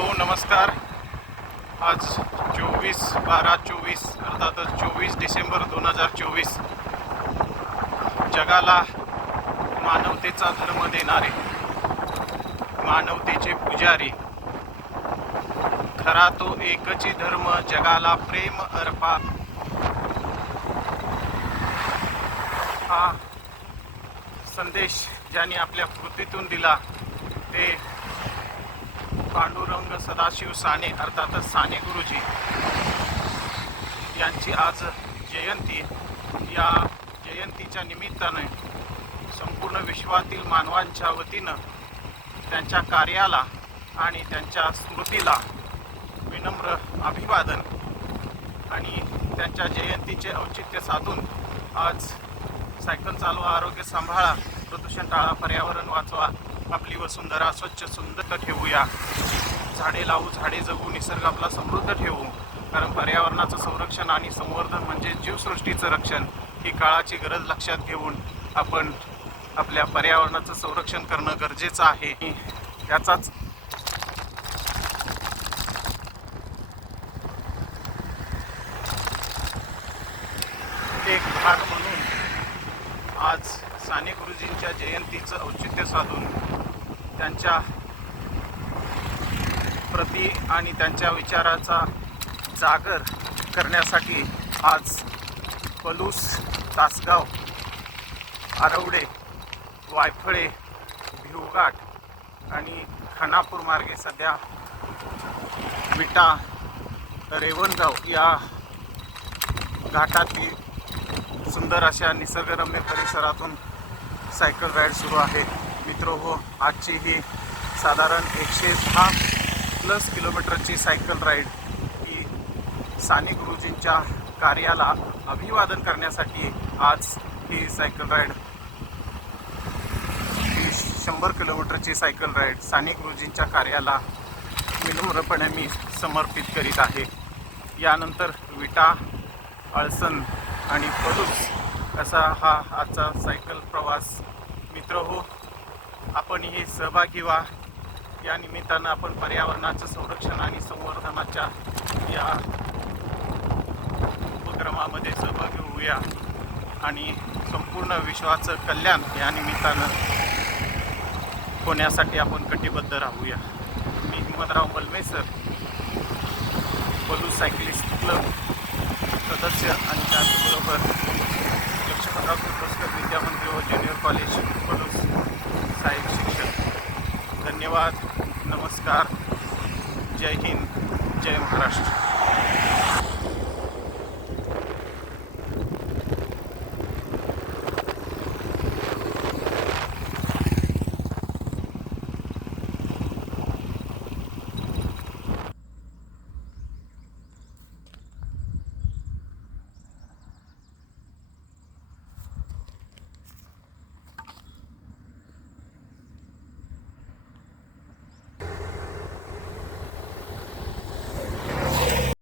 नमस्कार. आज चोवीस बारा चोवीस अर्थातच चोवीस डिसेंबर दोन हजार चोवीस. जगाला मानवतेचा धर्म देणारे मानवतेचे पुजारी. खरा तो एकची धर्म जगाला प्रेम अर्पा हा संदेश ज्यांनी आपल्या कृतीतून दिला ते पांडुरंग सदाशिव साने अर्थातच साने गुरुजी यांची आज जयंती. या जयंतीच्या निमित्ताने संपूर्ण विश्वातील मानवांच्या वतीनं त्यांच्या कार्याला आणि त्यांच्या स्मृतीला विनम्र अभिवादन आणि त्यांच्या जयंतीचे औचित्य साधून आज सायकल चालवा आरोग्य सांभाळा प्रदूषण टाळा पर्यावरण वाचवा. आपली वसुंधरा स्वच्छ सुंदर ठेवूया. झाडे लावू झाडे जगू निसर्ग आपला समृद्ध ठेवू. कारण पर्यावरणाचं संरक्षण आणि संवर्धन म्हणजे जीवसृष्टीचं रक्षण. ही काळाची गरज लक्षात घेऊन आपण आपल्या पर्यावरणाचं संरक्षण करणं गरजेचं आहे. त्याचाच एक भाग म्हणून आज साने गुरुजींच्या जयंतीचं औचित्य साधून त्यांच्या प्रती आणि त्यांच्या विचाराचा जागर करण्यासाठी आज पलूस तासगाव आरवडे वायफळे भिवघाट आणि खानापूर मार्गे सध्या विटा रेवणगाव या घाटातील सुंदर अशा निसर्गरम्य परिसरातून सायकल राईड सुरू आहे. मित्र हो आजची ही साधारण एकशे दहा प्लस किलोमीटरची सायकल राईड ही साने गुरुजींच्या कार्याला अभिवादन करण्यासाठी आज ही सायकल राईड ही शंभर किलोमीटरची सायकल राईड साने गुरुजींच्या कार्याला विनम्रपणे मी समर्पित करीत आहे. यानंतर विटा अळसन आणि पलूस असा हा आजचा सायकल प्रवास. मित्र हो आपणही सहभागी व्हा. या निमित्तानं आपण पर्यावरणाचं संरक्षण आणि संवर्धनाच्या या उपक्रमामध्ये सहभागी होऊया. आणि संपूर्ण विश्वाचं कल्याण या निमित्तानं होण्यासाठी आपण कटिबद्ध राहूया. मी हिम्मतराव मलमेसर बलू सायकलिस्ट क्लब सदस्य आणि त्याचबरोबर धन्यवाद. नमस्कार. जय हिंद. जय महाराष्ट्र.